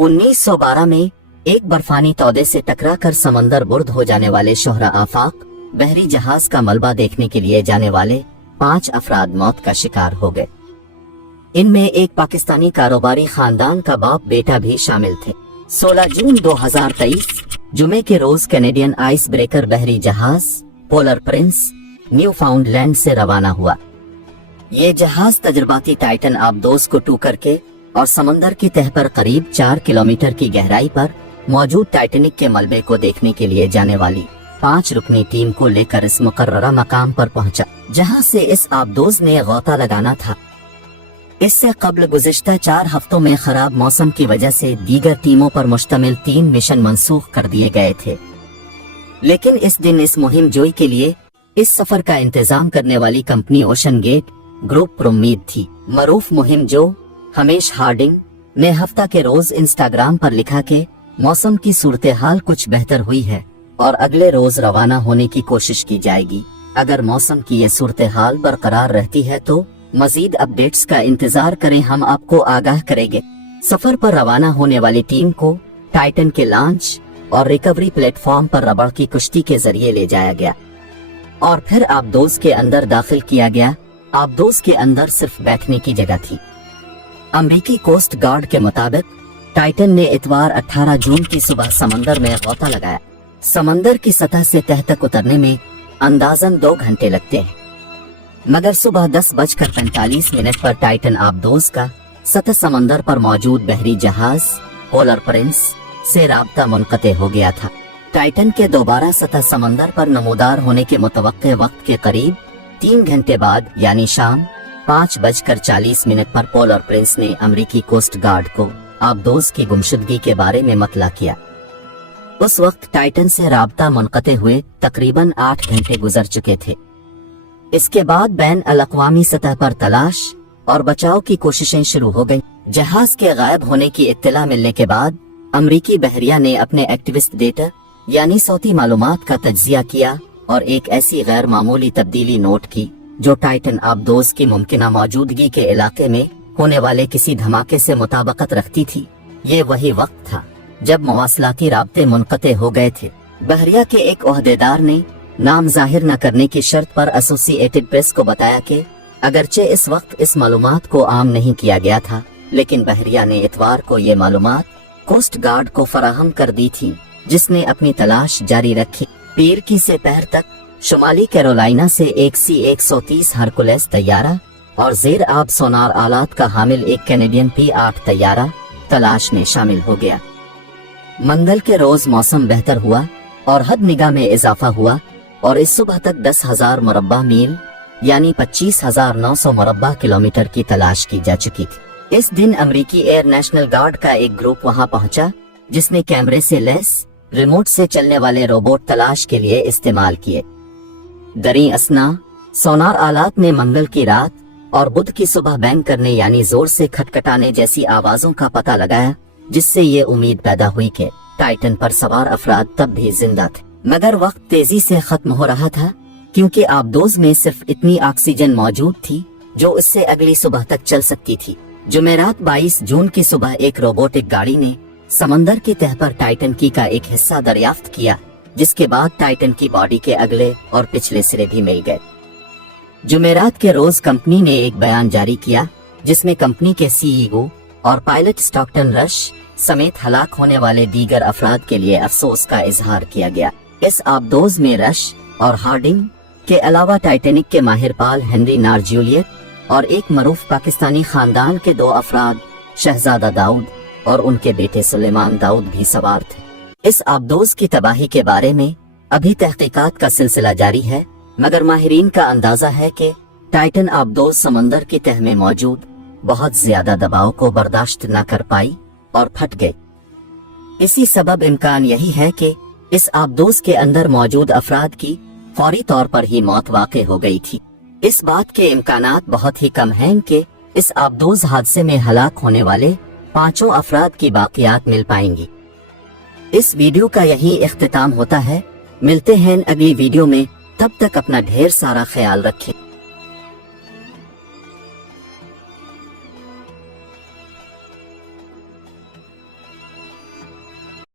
1912 में एक बर्फानी तौदे से टकराकर समंदर बुर्द हो जाने वाले शोहरा आफाक बहरी जहाज का मलबा देखने के लिए जाने वाले 5 अफराद मौत का शिकार हो गए। इनमें एक पाकिस्तानी कारोबारी खानदान का बाप बेटा भी शामिल थे। 16 जून 2023 जुमे के रोज कैनेडियन आइस ब्रेकर बहरी जहाज पोलर प्रिंस न्यू फाउंडलैंड से रवाना हुआ। ये जहाज तजर्बाती टाइटन आबदोज को टू करके और समंदर की तह पर करीब 4 किलोमीटर की गहराई पर मौजूद टाइटैनिक के मलबे को देखने के लिए जाने वाली 5 रुकनी टीम को लेकर इस मुकर्ररा मकाम पर पहुंचा, जहां से इस आबदोज ने गौता लगाना था। इससे कबल गुज़िश्ता 4 हफ्तों में खराब मौसम की वजह से दीगर टीमों पर मुश्तमिल 3 मिशन मंसूख कर दिए गए थे, लेकिन इस दिन इस मुहिम जोई के लिए इस सफर का इंतजाम करने वाली कंपनी ओशन गेट ग्रुप पर उम्मीद थी। मरूफ मुहिम जो हमेश हार्डिंग ने हफ्ता के रोज इंस्टाग्राम पर लिखा कि मौसम की सूरत हाल कुछ बेहतर हुई है और अगले रोज रवाना होने की कोशिश की जाएगी। अगर मौसम की ये सूरत हाल बरकरार रहती है तो मजीद अपडेट्स का इंतजार करें, हम आपको आगाह करेंगे। सफर पर रवाना होने वाली टीम को टाइटन के लॉन्च और रिकवरी प्लेटफॉर्म पर रबड़ की कुश्ती के जरिए ले जाया गया और फिर आबदोज के अंदर दाखिल किया गया। आबदोज के अंदर सिर्फ बैठने की जगह थी। अमेरिकी कोस्ट गार्ड के मुताबिक टाइटन ने इतवार 18 जून की सुबह समंदर में गौता लगाया। समंदर की सतह से तह तक उतरने में अंदाजन 2 घंटे लगते हैं, मगर सुबह 10:45 पर टाइटन आबदोज का सतह समंदर पर मौजूद बहरी जहाज पोलर प्रिंस से राब्ता मुनक़ते हो गया था। टाइटन के दोबारा सतह समंदर पर नमूदार होने के मुतवक्के वक्त के करीब 3 घंटे बाद यानी शाम 5:40 पर पोलर प्रिंस ने अमेरिकी कोस्ट गार्ड को आबदोज की गुमशुदगी के बारे में मतला किया। उस वक्त टाइटन से राब्ता मुनक़ते हुए तकरीबन 8 घंटे गुजर चुके थे। इसके बाद बैन अल-अक़वामी सतह पर तलाश और बचाव की कोशिशें शुरू हो गईं। जहाज के गायब होने की इत्तला मिलने के बाद अमेरिकी बहरिया ने अपने एक्टिविस्ट डेटा यानी सौती मालूमात का तज्जिया किया और एक ऐसी गैर मामूली तब्दीली नोट की जो टाइटन आबदोज की मुमकिना मौजूदगी के इलाके में होने वाले किसी धमाके से मुताबिकत रखती थी। ये वही वक्त था जब मवासलाती राब्ते मुनक़ते हो गए थे। बहरिया के एक ओहदेदार ने नाम जाहिर न करने की शर्त पर एसोसिएटेड प्रेस को बताया कि अगरचे इस वक्त इस मालूमात को आम नहीं किया गया था, लेकिन बहरिया ने इतवार को ये मालूमात कोस्ट गार्ड को फराहम कर दी थी, जिसने अपनी तलाश जारी रखी। पीर की से पहर तक शुमाली कैरोलिना से एक C-130 हरकुलेस तैयारा और जेर आब सोनार आलात का हामिल एक कैनेडियन P-8 तैयारा तलाश में शामिल हो गया। मंगल के रोज मौसम बेहतर हुआ और हद निगाह में इजाफा हुआ और इस सुबह तक 10,000 मुरब्बा मील यानी 25,900 मुरब्बा किलोमीटर की तलाश की जा चुकी थी। इस दिन अमेरिकी एयर नेशनल गार्ड का एक ग्रुप वहां पहुंचा, जिसने कैमरे से लैस रिमोट से चलने वाले रोबोट तलाश के लिए इस्तेमाल किए। दरी असना सोनार आलात ने मंगल की रात और बुध की सुबह बैंग करने यानी जोर से खटखटाने जैसी आवाजों का पता लगाया, जिससे ये उम्मीद पैदा हुई कि टाइटन पर सवार अफराद तब भी जिंदा थे। मगर वक्त तेजी से खत्म हो रहा था, क्योंकि आबदोज में सिर्फ इतनी ऑक्सीजन मौजूद थी जो इससे अगली सुबह तक चल सकती थी। जुमेरात 22 जून की सुबह एक रोबोटिक गाड़ी ने समंदर की तह पर टाइटन की का एक हिस्सा दरियाफ्त किया, जिसके बाद टाइटन की बॉडी के अगले और पिछले सिरे भी मिल गए। जुमेरात के रोज कंपनी ने एक बयान जारी किया, जिसमें कंपनी के CEO और पायलट स्टॉकटन रश समेत हलाक होने वाले दीगर अफराद के लिए अफसोस का इजहार किया गया। इस आबदोज में रश और हार्डिंग के अलावा टाइटैनिक के माहिर पाल हेनरी नार जूलियट और एक मरूफ पाकिस्तानी खानदान के 2 अफराद शहजादा दाऊद और उनके बेटे सुलेमान दाऊद भी सवार थे। इस आबदोज की तबाही के बारे में अभी तहकीकात का सिलसिला जारी है, मगर माहिरीन का अंदाजा है कि टाइटन आबदोज समंदर की तह में मौजूद बहुत ज्यादा दबाव को बर्दाश्त न कर पाई और फट गई। इसी सबब इम्कान यही है कि इस आबदोज के अंदर मौजूद अफराद की फौरी तौर पर ही मौत वाक़ई हो गई थी। इस बात के इम्कानात बहुत ही कम हैं कि इस आबदोज हादसे में हलाक होने वाले 5 अफराद की बाकियात मिल पाएंगी। इस वीडियो का यही इख्तिताम होता है। मिलते हैं अगली वीडियो में, तब तक अपना ढेर सारा ख्याल रखें।